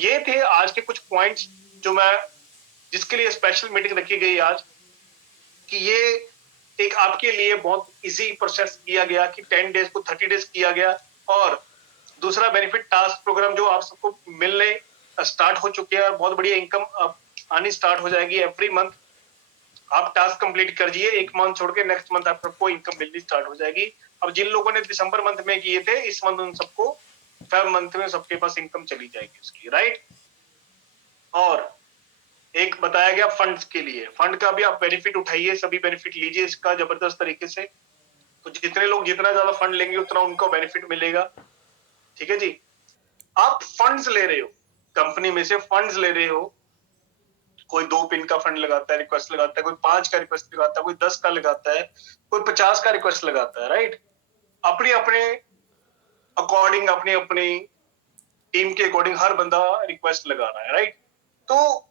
ये थे आज के कुछ पॉइंट्स जो मैं जिसके लिए स्पेशल मीटिंग रखी गई आज, कि ये एक आपके लिए बहुत इजी प्रोसेस किया गया कि 10 डेज को 30 डेज किया गया। और दूसरा बेनिफिट टास्क प्रोग्राम जो आप सबको मिलने स्टार्ट हो चुके हैं, बहुत बढ़िया इनकम आनी स्टार्ट हो जाएगी एवरी मंथ। आप टास्क कंप्लीट कर दिए, एक मंथ छोड़ के नेक्स्ट मंथ आपको इनकम मिलनी स्टार्ट हो जाएगी। अब जिन लोगों ने दिसंबर मंथ में किए थे, इस मंथ उन सबको फेब मंथ में सबके पास इनकम चली जाएगी उसकी, राइट। और एक बताया गया फंड्स के लिए, फंड का भी आप बेनिफिट उठाइए, सभी बेनिफिट लीजिए इसका जबरदस्त तरीके से। तो जितने लोग जितना ज्यादा फंड लेंगे उतना उनको बेनिफिट मिलेगा, ठीक है जी। आप फंड्स ले रहे हो, कंपनी में से फंड्स ले रहे हो, कोई 2 पिन का फंड लगाता है, रिक्वेस्ट लगाता है, कोई 5 का रिक्वेस्ट लगाता है, कोई 10 का लगाता है, कोई 50 का रिक्वेस्ट लगाता है, राइट। अपने अपने अकॉर्डिंग, अपनी अपनी टीम के अकॉर्डिंग हर बंदा रिक्वेस्ट लगा रहा है, राइट। तो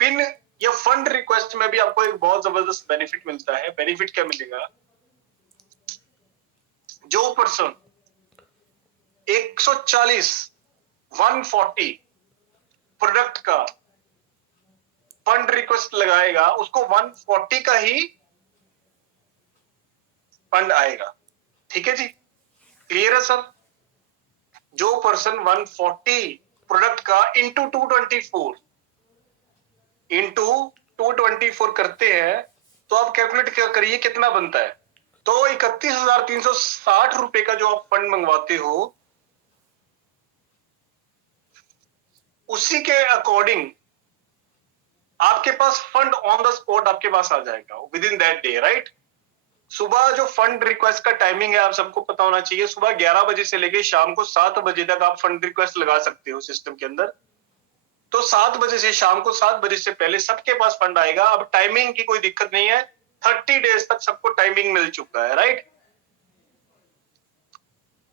पिन या फंड रिक्वेस्ट में भी आपको एक बहुत जबरदस्त बेनिफिट मिलता है। बेनिफिट क्या मिलेगा? जो पर्सन 140 140 प्रोडक्ट का फंड रिक्वेस्ट लगाएगा, उसको 140 का ही फंड आएगा, ठीक है जी। क्लियर है सर? जो पर्सन 140 प्रोडक्ट का इंटू 224 करते हैं, तो आप कैलकुलेट क्या करिए कितना बनता है। तो 31,360 रुपए का जो आप फंड मंगवाते हो, उसी के अकॉर्डिंग आपके पास फंड ऑन द स्पॉट आपके पास आ जाएगा with in that day, right. सुबह जो फंड रिक्वेस्ट का टाइमिंग है आप सबको पता होना चाहिए, सुबह 11 बजे से लेके शाम को 7 बजे तक आप फंड रिक्वेस्ट लगा सकते हो सिस्टम के अंदर। तो 7 बजे से शाम को 7 बजे से पहले सबके पास फंड आएगा। अब टाइमिंग की कोई दिक्कत नहीं है, 30 डेज तक सबको टाइमिंग मिल चुका है, राइट।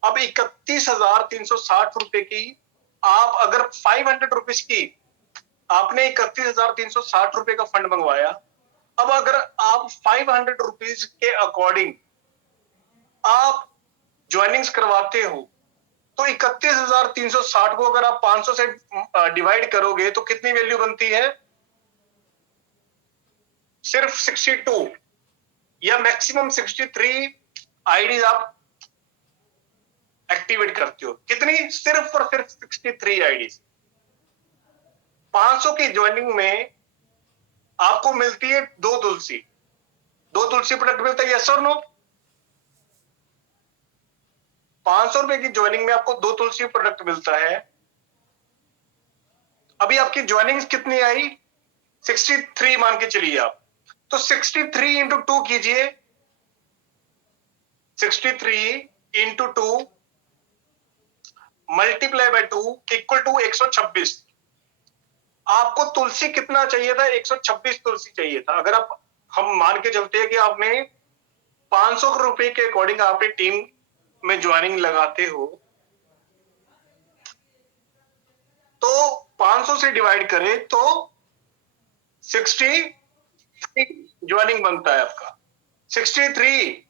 अब 31,360 रुपए की आप अगर 500 रुपीज की आपने 31,360 रुपए का फंड मंगवाया। अब अगर आप 500 रुपीज के अकॉर्डिंग आप ज्वाइनिंग्स करवाते हो, तो 31,360 को अगर आप 500 से डिवाइड करोगे तो कितनी वैल्यू बनती है? सिर्फ 62 या मैक्सिमम 63 आईडीज आप एक्टिवेट करते हो। कितनी? सिर्फ और सिर्फ 63 आईडीज। 500 की ज्वाइनिंग में आपको मिलती है 2 तुलसी। 2 तुलसी प्रोडक्ट मिलता है, यस और नो? 500 रुपए की ज्वाइनिंग में आपको 2 तुलसी प्रोडक्ट मिलता है। अभी आपकी ज्वाइनिंग कितनी आई? 63 मान के चलिए आप। तो 63 इंटू 2 कीजिए, 63 into 2 multiply by 2 equal to 126। आपको तुलसी कितना चाहिए था? 126 तुलसी चाहिए था। अगर आप हम मान के चलते हैं कि आपने 500 रुपए के अकॉर्डिंग आपने टीम में ज्वाइनिंग लगाते हो, तो 500 से डिवाइड करें तो 63 ज्वाइनिंग बनता है आपका। 63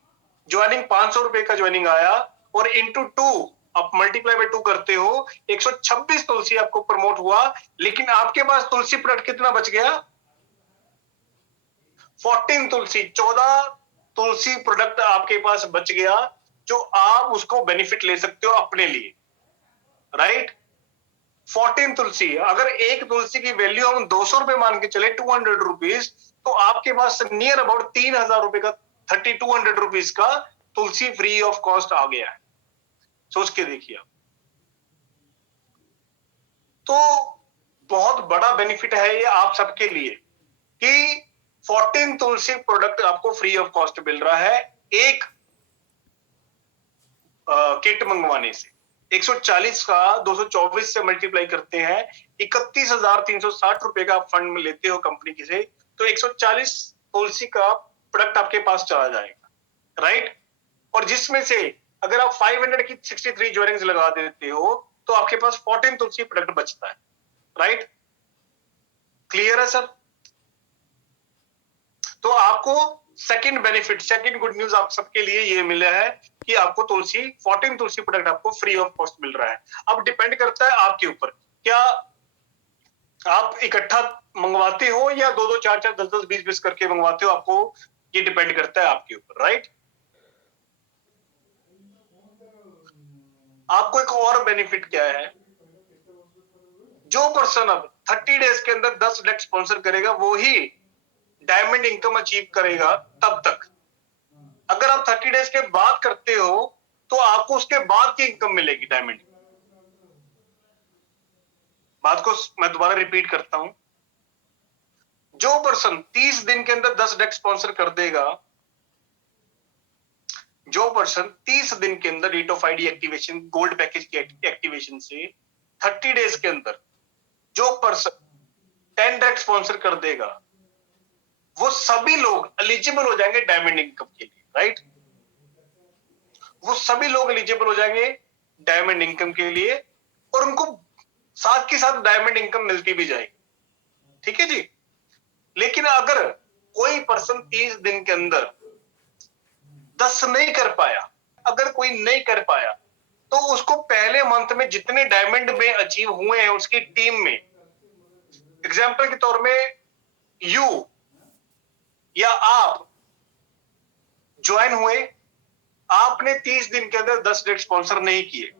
ज्वाइनिंग 500 रुपए का ज्वाइनिंग आया, और इंटू 2 आप मल्टीप्लाई बाय 2 करते हो, 126 तुलसी आपको प्रमोट हुआ। लेकिन आपके पास तुलसी प्रोडक्ट कितना बच गया? 14 तुलसी, 14 तुलसी प्रोडक्ट आपके पास बच गया, जो आप उसको बेनिफिट ले सकते हो अपने लिए, राइट। 14 तुलसी, अगर एक तुलसी की वैल्यू हम 200 रुपए मान के चले, 200 रुपीज, तो आपके पास नियर अबाउट 3,000 रुपए का 3200 रुपीज का तुलसी फ्री ऑफ कॉस्ट आ गया है। सोच के देखिए आप। तो बहुत बड़ा बेनिफिट है ये आप सबके लिए कि 14 तुलसी प्रोडक्ट आपको फ्री ऑफ कॉस्ट मिल रहा है एक किट मंगवाने से। 140 का 224 से मल्टीप्लाई करते हैं, 31,360 रुपए का फंड लेते हो कंपनी से, तो 140 तुलसी का प्रोडक्ट आपके पास चला जाएगा, राइट। और जिसमें से अगर आप 500 की 63 ज्वाइनिंग्स लगा देते हो, तो आपके पास 14 तुलसी प्रोडक्ट बचता है, राइट। क्लियर है सर? तो आपको second benefit, second good news आप सबके लिए ये मिला है कि आपको 14 तुलसी प्रोडक्ट आपको फ्री ऑफ कॉस्ट मिल रहा है। अब डिपेंड करता है आपके ऊपर, क्या आप इकट्ठा मंगवाते हो या 2-2 4-4 10-10 20-20 करके मंगवाते हो? आपको ये डिपेंड करता है आपके ऊपर, राइट? आपको एक और बेनिफिट क्या है, जो पर्सन अब 30 डेज के अंदर 10 लाख स्पॉन्सर करेगा वो ही डायमंड इनकम अचीव करेगा तब तक। अगर आप 30 डेज के बाद करते हो तो आपको उसके बाद की इनकम मिलेगी डायमंड। बात को मैं दोबारा रिपीट करता हूं, जो पर्सन 30 दिन के अंदर 10 लाख स्पॉन्सर कर देगा, जो पर्सन 30 दिन के अंदर rate of ID activation gold package की एक्टिवेशन से 30 डेज के अंदर जो पर्सन 10 लाख स्पॉन्सर कर देगा, वो सभी लोग एलिजिबल हो जाएंगे डायमंड इनकम के लिए, राइट? वो सभी लोग एलिजिबल हो जाएंगे डायमंड इनकम के लिए और उनको साथ के साथ डायमंड इनकम मिलती भी जाएगी, ठीक है जी। लेकिन अगर कोई पर्सन 30 दिन के अंदर 10 नहीं कर पाया, अगर कोई नहीं कर पाया तो उसको पहले मंथ में जितने डायमंड में अचीव हुए हैं उसकी टीम में, एग्जाम्पल के तौर में यू या आप ज्वाइन हुए, आपने 30 दिन के अंदर 10 लाख स्पॉन्सर नहीं किए,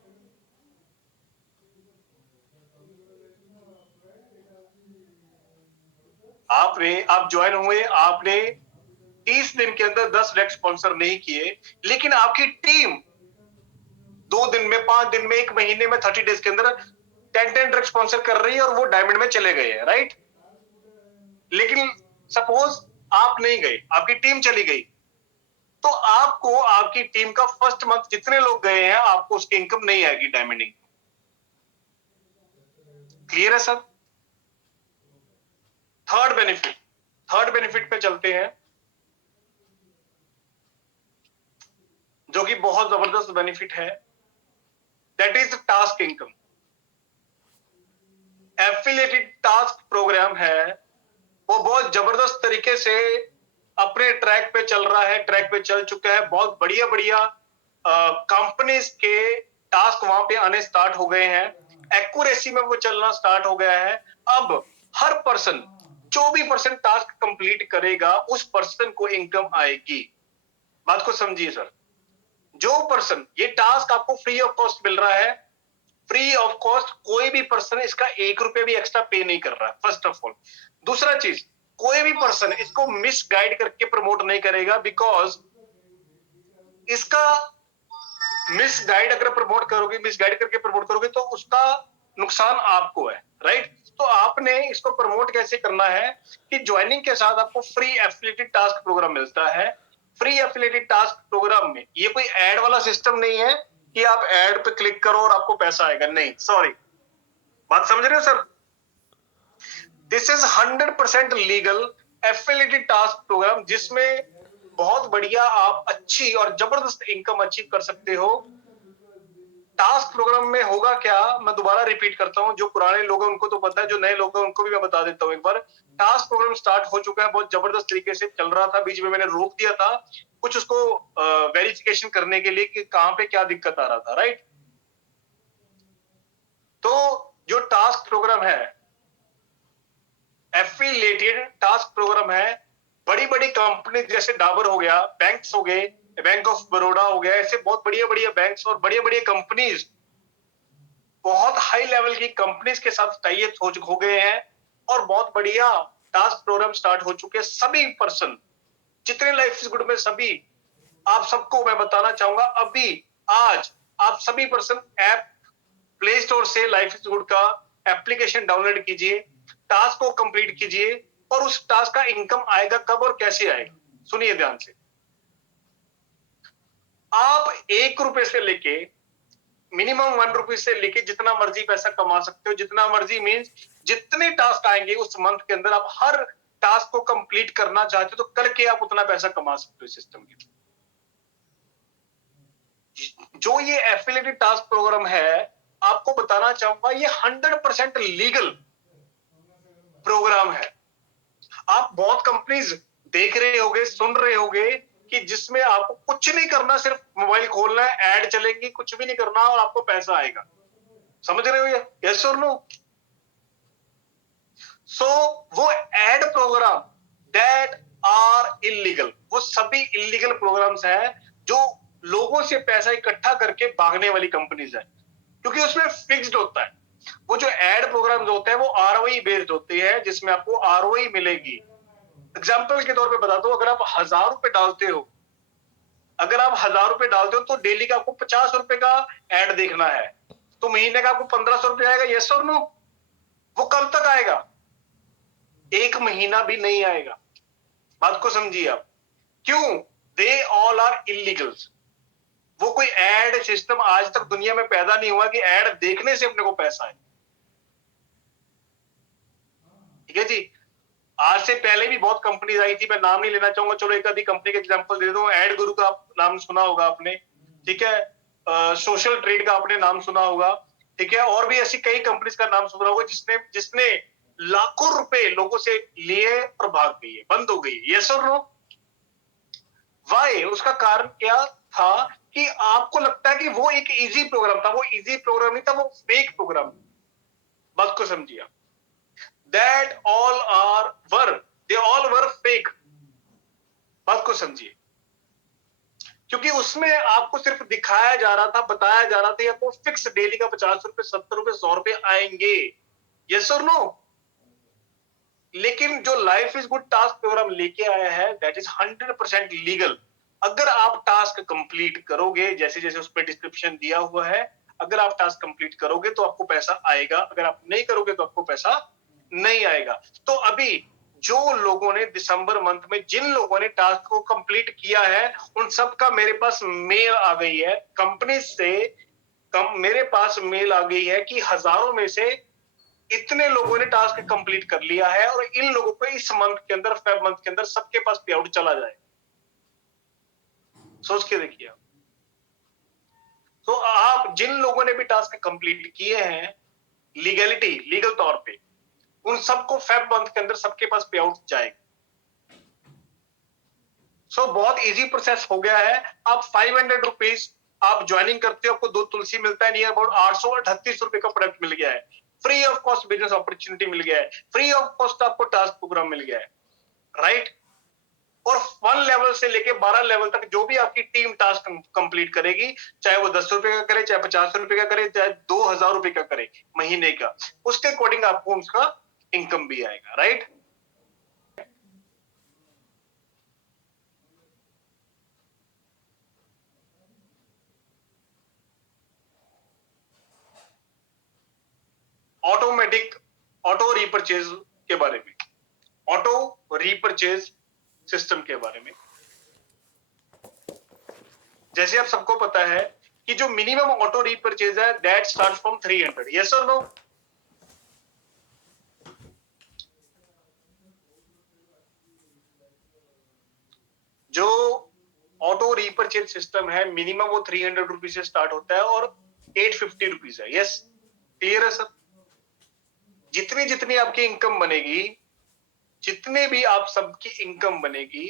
आप ज्वाइन हुए, आपने 30 दिन के अंदर 10 लाख स्पॉन्सर नहीं किए, लेकिन आपकी टीम 2 दिन में, 5 दिन में, 1 महीने में, 30 डेज के अंदर 10 लाख स्पॉन्सर कर रही है और वो डायमंड में चले गए हैं, राइट? लेकिन सपोज आप नहीं गए, आपकी टीम चली गई, तो आपको आपकी टीम का फर्स्ट मंथ जितने लोग गए हैं आपको उसकी इनकम नहीं आएगी डायमंड इनकम। क्लियर है सर? थर्ड बेनिफिट पे चलते हैं, जो कि बहुत जबरदस्त बेनिफिट है, that is task income. Affiliated task program है, वो बहुत जबरदस्त तरीके से अपने ट्रैक पे चल रहा है, ट्रैक पे चल चुका है। बहुत बढ़िया बढ़िया कंपनीज के टास्क वहां पे आने स्टार्ट हो गए हैं, एक्यूरेसी में वो चलना स्टार्ट हो गया है। अब हर पर्सन जो भी पर्सन टास्क कंप्लीट करेगा उस पर्सन को इनकम आएगी। बात को समझिए सर, जो पर्सन, ये टास्क आपको फ्री ऑफ कॉस्ट मिल रहा है, फ्री ऑफ कॉस्ट, कोई भी पर्सन इसका 1 रुपए भी एक्स्ट्रा पे नहीं कर रहा है, फर्स्ट ऑफ ऑल। दूसरा चीज, कोई भी पर्सन इसको मिस गाइड करके प्रमोट नहीं करेगा, बिकॉज इसका मिस गाइड अगर प्रमोट करोगे, मिस गाइड करके प्रमोट करोगे तो उसका नुकसान आपको है, राइट? तो आपने इसको प्रमोट कैसे करना है कि ज्वाइनिंग के साथ आपको फ्री एफिलिएटेड टास्क प्रोग्राम मिलता है। फ्री एफिलिएटेड टास्क प्रोग्राम में ये कोई एड वाला सिस्टम नहीं है कि आप एड पे क्लिक करो और आपको पैसा आएगा, नहीं, सॉरी। बात समझ रहे हो sir? This is 100% legal affiliated task program, जिसमें बहुत बढ़िया आप अच्छी और जबरदस्त इनकम अचीव कर सकते हो। टास्क प्रोग्राम में होगा क्या, मैं दोबारा रिपीट करता हूं, जो पुराने लोग हैं उनको तो पता है, जो नए लोग हैं उनको भी मैं बता देता हूं एक बार। टास्क प्रोग्राम स्टार्ट हो चुका है, बहुत जबरदस्त तरीके से चल रहा था, बीच में मैंने रोक दिया था कुछ उसको वेरिफिकेशन करने के लिए कि कहां पे क्या दिक्कत आ रहा था, राइट? तो जो टास्क प्रोग्राम है, एफिलिएटेड टास्क प्रोग्राम है, बड़ी बड़ी कंपनी जैसे डाबर हो गया, बैंक्स हो गए, बैंक ऑफ बड़ौदा हो गया, ऐसे बहुत बढ़िया बढ़िया बैंक्स और बढ़िया बढ़िया कंपनीज, बहुत हाई लेवल की कंपनीज के साथ टाई अप हो गए हैं और बहुत बढ़िया टास्क प्रोग्राम स्टार्ट हो चुके हैं। सभी पर्सन जितने लाइफ इज गुड में सभी, आप सबको मैं बताना चाहूंगा, अभी आज आप सभी पर्सन ऐप प्ले स्टोर से लाइफ इज गुड का एप्लीकेशन डाउनलोड कीजिए, टास्क को कंप्लीट कीजिए और उस टास्क का इनकम आएगा कब और कैसे आएगा, सुनिए ध्यान से। आप 1 रुपए से लेके मिनिमम 1 रुपए से लेके जितना मर्जी पैसा कमा सकते हो, जितना मर्जी मीन्स जितने टास्क आएंगे उस मंथ के अंदर, आप हर टास्क को कंप्लीट करना चाहते हो तो करके आप उतना पैसा कमा सकते हो सिस्टम के। जो ये एफिलिएटेड टास्क प्रोग्राम है, आपको बताना चाहूंगा, ये 100% लीगल प्रोग्राम है। आप बहुत कंपनीज देख रहे होगे, सुन रहे होगे कि जिसमें आपको कुछ नहीं करना, सिर्फ मोबाइल खोलना है, ऐड चलेंगी, कुछ भी नहीं करना और आपको पैसा आएगा। समझ रहे हो ये? यस और नो? सो वो ad program that are illegal, वो सभी इलीगल प्रोग्राम्स हैं जो लोगों से पैसा इकट्ठा करके भागने वाली कंपनीज है, क्योंकि उसमें फिक्स्ड होता है। वो जो एड प्रोग्राम्स होते हैं वो आरओई बेस्ड होते हैं, जिसमें आपको आरओई मिलेगी। एग्जाम्पल के तौर पे बता दो, अगर आप 1,000 रुपए डालते हो, अगर आप 1,000 रुपए डालते हो तो डेली का आपको 50 रुपए का एड देखना है, तो महीने का आपको 1,500 रुपए आएगा। यस और नो? वो कब तक आएगा? एक महीना भी नहीं आएगा। बात को समझिए आप। क्यों? They all are illegals. वो कोई एड सिस्टम आज तक दुनिया में पैदा नहीं हुआ कि एड देखने से अपने को पैसा है। ठीक है जी। आज से पहले भी बहुत कंपनीज आई थी, मैं नाम नहीं लेना चाहूंगा, चलो एक आधी कंपनी का एग्जांपल दे दूं। एड गुरु का नाम सुना होगा आपने, ठीक है। सोशल ट्रेड का आपने नाम सुना होगा, ठीक है। और भी ऐसी कई कंपनीज का नाम सुना होगा जिसने जिसने लाखों रुपए लोगों से लिए और भाग गई है, बंद हो गई है। यस और नो? वाई? उसका कारण क्या था कि आपको लगता है कि वो एक इजी प्रोग्राम था। वो इजी प्रोग्राम नहीं था, वो फेक प्रोग्राम। बात को समझिए आप। That all are were, they all were fake. बात को समझिए, क्योंकि उसमें आपको सिर्फ दिखाया जा रहा था, बताया जा रहा था, आपको फिक्स डेली का 50 रुपए, 70 रुपए, 100 रुपए आएंगे। यस और नो? लेकिन जो life is good task program लेके आया है, दैट इज 100% लीगल। अगर आप टास्क कंप्लीट करोगे, जैसे जैसे उस पर डिस्क्रिप्शन दिया हुआ है, अगर आप टास्क कंप्लीट करोगे तो आपको पैसा आएगा, अगर आप नहीं करोगे तो आपको पैसा नहीं आएगा। तो अभी जो लोगों ने दिसंबर मंथ में, जिन लोगों ने टास्क को कंप्लीट किया है, उन सबका मेरे पास मेल आ गई है कंपनी से। मेरे पास मेल आ गई है कि हजारों में से इतने लोगों ने टास्क कंप्लीट कर लिया है, और इन लोगों को इस मंथ के अंदर, फेब मंथ के अंदर सबके पास पे आउट चला जाए। सोच के देखिए आप। तो आप जिन लोगों ने भी टास्क कंप्लीट किए हैं लीगलिटी, लीगल तौर पे, उन सबको फेब मंथ के अंदर सबके पास पे आउट जाएगा। बहुत इजी प्रोसेस हो गया है। आप 500 रुपीज आप ज्वाइनिंग करते हो, आपको 2 तुलसी मिलता है, नियर अबाउट 838 रुपए का प्रोडक्ट मिल गया है। Free of cost business opportunity मिल गया है, फ्री ऑफ कॉस्ट आपको टास्क प्रोग्राम मिल गया है, राइट। और 1 लेवल से लेके 12 लेवल तक जो भी आपकी टीम टास्क कंप्लीट करेगी, चाहे वो 10 रुपए का करे, चाहे 50 रुपए का करे, चाहे 2,000 रुपए का करे महीने का, उसके अकॉर्डिंग आपको उसका इनकम भी आएगा, राइट। ऑटोमेटिक ऑटो रीपरचेज के बारे में, ऑटो रीपरचेज सिस्टम के बारे में, जैसे आप सबको पता है कि जो मिनिमम ऑटो रीपरचेज है, दैट स्टार्ट फ्रॉम 300। यस और नो? जो ऑटो रीपरचेज सिस्टम है, मिनिमम वो 300 रुपीज से स्टार्ट होता है और 850 रुपीज है। यस, क्लियर है सर? जितनी जितनी आपकी इनकम बनेगी, जितने भी आप सबकी इनकम बनेगी,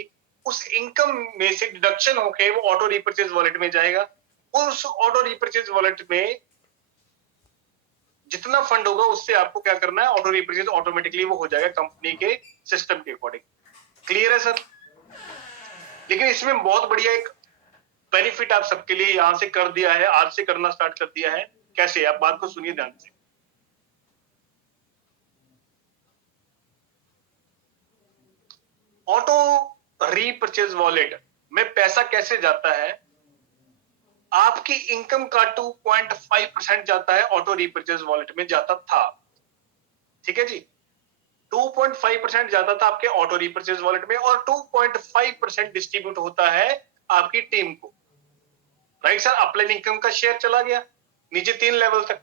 उस इनकम में से डिडक्शन होके वो ऑटो रीपरचेज वॉलेट में जाएगा। उस ऑटो रीपरचेज वॉलेट में जितना फंड होगा उससे आपको क्या करना है, ऑटो रीपरचेज ऑटोमेटिकली वो हो जाएगा कंपनी के सिस्टम के अकॉर्डिंग। क्लियर है सर? लेकिन इसमें बहुत बढ़िया एक बेनिफिट आप सबके लिए यहां से कर दिया है, आज से करना स्टार्ट कर दिया है। कैसे? आप बात को सुनिए ध्यान से। ऑटो रीपरचेज वॉलेट में पैसा कैसे जाता है? आपकी इनकम का 2.5% जाता है, ऑटो रीपरचेज वॉलेट में जाता था। ठीक है जी, 2.5% जाता था आपके ऑटो रीपरचेज वॉलेट में, और 2.5% डिस्ट्रीब्यूट होता है आपकी टीम को, राइट सर। अपलाइन इनकम का शेयर चला गया नीचे 3 लेवल तक।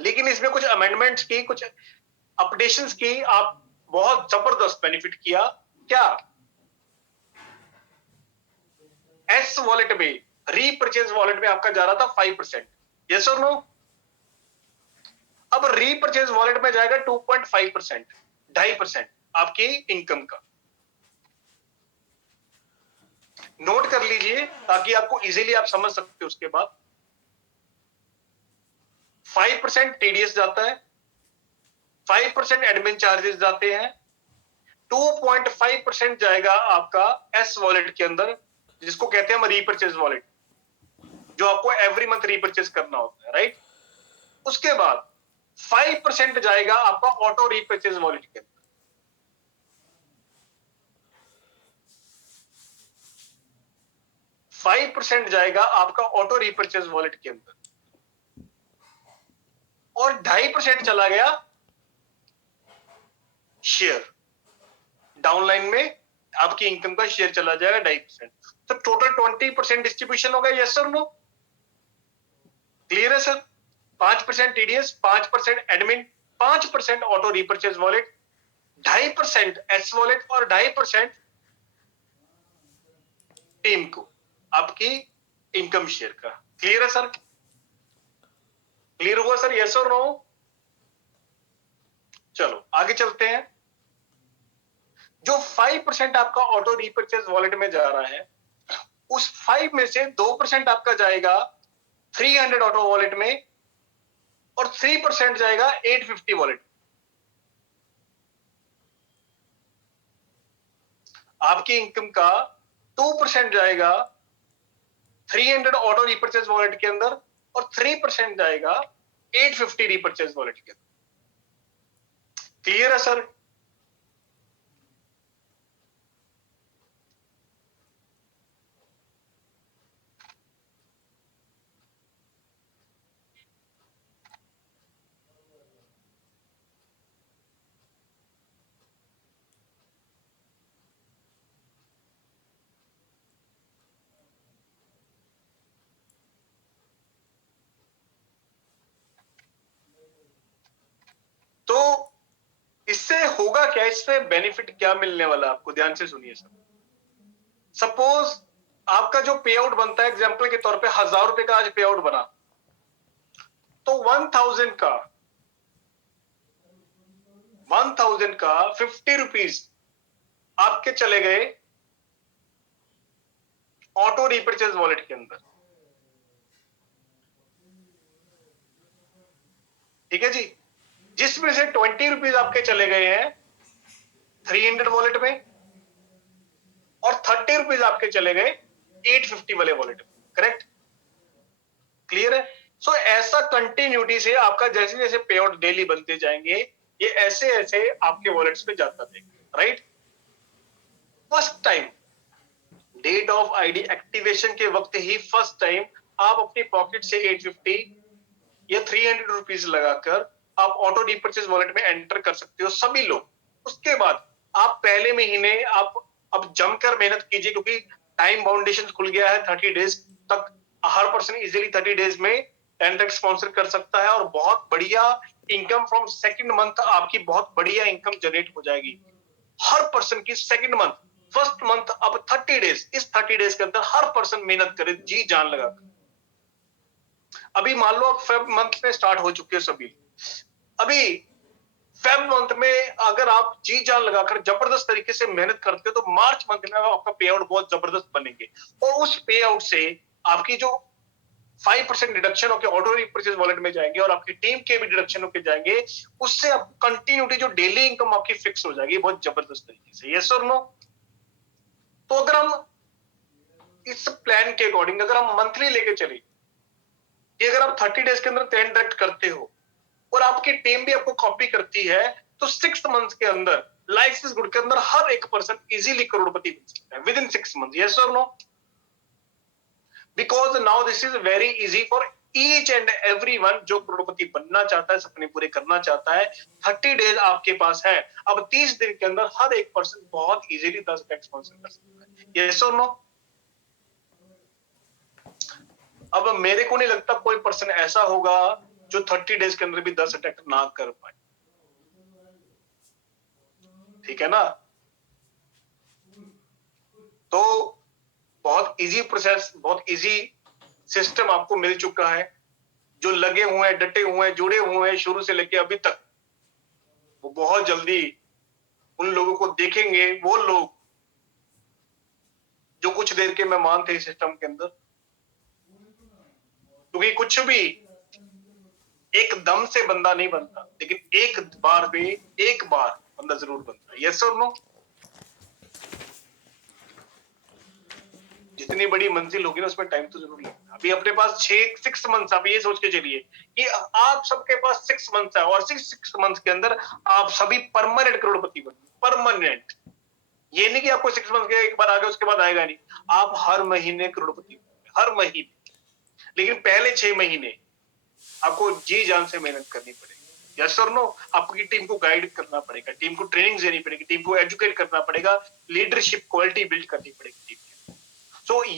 लेकिन इसमें कुछ अमेंडमेंट्स की, कुछ अपडेशंस की, आप बहुत जबरदस्त बेनिफिट किया। क्या? एस वॉलेट में, रीपरचेज वॉलेट में आपका जा रहा था 5%। यस और नो? अब रीपरचेज वॉलेट में जाएगा 2.5%, 2.5% आपकी इनकम का। नोट कर लीजिए ताकि आपको इजीली आप समझ सकते हो। उसके बाद 5% टीडीएस जाता है, 5% एडमिन चार्जेस जाते हैं, 2.5% जाएगा आपका एस वॉलेट के अंदर, जिसको कहते हैं हम रीपरचेज वॉलेट, जो आपको एवरी मंथ रीपरचेज करना होता है, राइट। उसके बाद 5% जाएगा आपका ऑटो रीपरचेज वॉलेट के अंदर। 5% जाएगा आपका ऑटो रीपरचेज वॉलेट के अंदर, और 2.5% चला गया शेयर, डाउनलाइन में आपकी इनकम का शेयर चला जाएगा 2.5%। तो टोटल 20% डिस्ट्रीब्यूशन होगा, यस सर नो? क्लियर है sir? 5% TDS, 5% admin, 5% auto repurchase wallet, 2.5% S wallet और 2.5% टीम को आपकी इनकम शेयर का। क्लियर है सर? क्लियर हुआ सर, यस और नो? चलो आगे चलते हैं। जो 5% आपका ऑटो रीपरचेज वॉलेट में जा रहा है, उस 5 में से 2% आपका जाएगा 300 ऑटो वॉलेट में, और 3% जाएगा 850 वॉलेट। आपकी इनकम का 2% जाएगा 300 ऑटो रीपरचेज वॉलेट के अंदर, और 3% जाएगा 850 रीपरचेज वॉलेट के अंदर। क्लियर है सर? तो इससे होगा क्या, इससे बेनिफिट क्या मिलने वाला आपको, ध्यान से सुनिए सर। सपोज आपका जो पे आउट बनता है, एग्जांपल के तौर पे 1000 रुपए का आज पे आउट बना, तो 1000 का 50 रुपीज आपके चले गए ऑटो रीपरचेज वॉलेट के अंदर। ठीक है जी, जिसमें से 20 रुपीज आपके चले गए हैं 300 वॉलेट में, और 30 रुपीज आपके चले गए 850 वाले वॉलेट में। करेक्ट? क्लियर है? सो ऐसा कंटिन्यूटी से आपका जैसे जैसे पे आउट डेली बनते जाएंगे, ये ऐसे ऐसे आपके वॉलेट्स पे जाता रहेगा, right. First time date of ID activation के वक्त ही फर्स्ट टाइम आप अपनी पॉकेट से 850 या 300 रुपीज लगाकर आप ऑटो रीपरचेज वॉलेट में एंटर कर सकते हो, सभी लोग। उसके बाद आप पहले महीने आप अब जमकर मेहनत कीजिए, क्योंकि टाइम बाउंडेशन खुल गया है 30 डेज तक। हर पर्सन इजीली 30 डेज में 10 स्पॉन्सर कर सकता है, और बहुत बढ़िया इनकम फ्रॉम सेकंड मंथ आपकी बहुत बढ़िया इनकम जनरेट हो जाएगी। हर पर्सन की सेकंड मंथ, फर्स्ट मंथ अब 30 डेज, इस 30 डेज के अंदर हर पर्सन मेहनत करे जी जान लगाकर। अभी मान लो आप फेब मंथ में स्टार्ट हो चुके हो सभी, अभी फेब मंथ में अगर आप जी जान लगाकर जबरदस्त तरीके से मेहनत करते हो, तो मार्च मंथ में आपका पे आउट बहुत जबरदस्त बनेंगे, और उस पे आउट से आपकी जो 5% डिडक्शन होकर ऑटो रीपरचेज वॉलेट में जाएंगे, और आपकी टीम के भी डिडक्शन होकर जाएंगे, उससे आप कंटिन्यूटी जो डेली इनकम आपकी फिक्स हो जाएगी बहुत जबरदस्त तरीके से। यस और नो? तो अगर हम इस प्लान के अकॉर्डिंग अगर हम मंथली लेके चले, कि अगर आप 30 डेज के अंदर 10 डायरेक्ट करते हो और आपकी टीम भी आपको कॉपी करती है, तो 6 मंथ के अंदर लाइफ इज गुड के अंदर हर एक पर्सन इजीली करोड़पति बन सकता है विद इन 6 मंथ। यस और no? Because now this is very easy for each and every one जो करोड़पति बनना चाहता है, सपने पूरे करना चाहता है। 30 डेज आपके पास है, अब 30 दिन के अंदर हर एक पर्सन बहुत इजीली 10 स्पॉन्सर कर सकता है। यस और नो? अब मेरे को नहीं लगता कोई पर्सन ऐसा होगा जो 30 डेज के अंदर भी 10 अटैक ना कर पाए। ठीक है ना? तो बहुत इजी प्रोसेस, बहुत इजी सिस्टम आपको मिल चुका है। जो लगे हुए हैं, डटे हुए हैं, जुड़े हुए हैं शुरू से लेके अभी तक, वो बहुत जल्दी उन लोगों को देखेंगे, वो लोग जो कुछ देर के मेहमान थे सिस्टम के अंदर। क्योंकि कुछ भी एकदम से बंदा नहीं बनता, लेकिन एक बार बंदा जरूर बनता है। यस और नो? जितनी बड़ी मंजिल होगी ना उसमें टाइम तो जरूर लगता है। अभी अपने पास 6 मंथ्स, आप ये सोच के चलिए कि आप सबके पास 6 मंथ्स है और 6 मंथ्स के अंदर आप सभी परमानेंट करोड़पति बनेंगे। परमानेंट, ये नहीं कि आपको 6 मंथ के एक बार आ गया उसके बाद आएगा नहीं, आप हर महीने करोड़पति बनेंगे, हर महीने। लेकिन पहले 6 महीने आपको जी जान से मेहनत करनी पड़ेगी। यस और नो? आपकी टीम को गाइड करना पड़ेगा, टीम को ट्रेनिंग देनी पड़ेगी, टीम को एजुकेट करना पड़ेगा, लीडरशिप क्वालिटी बिल्ड करनी पड़ेगी टीम में। सो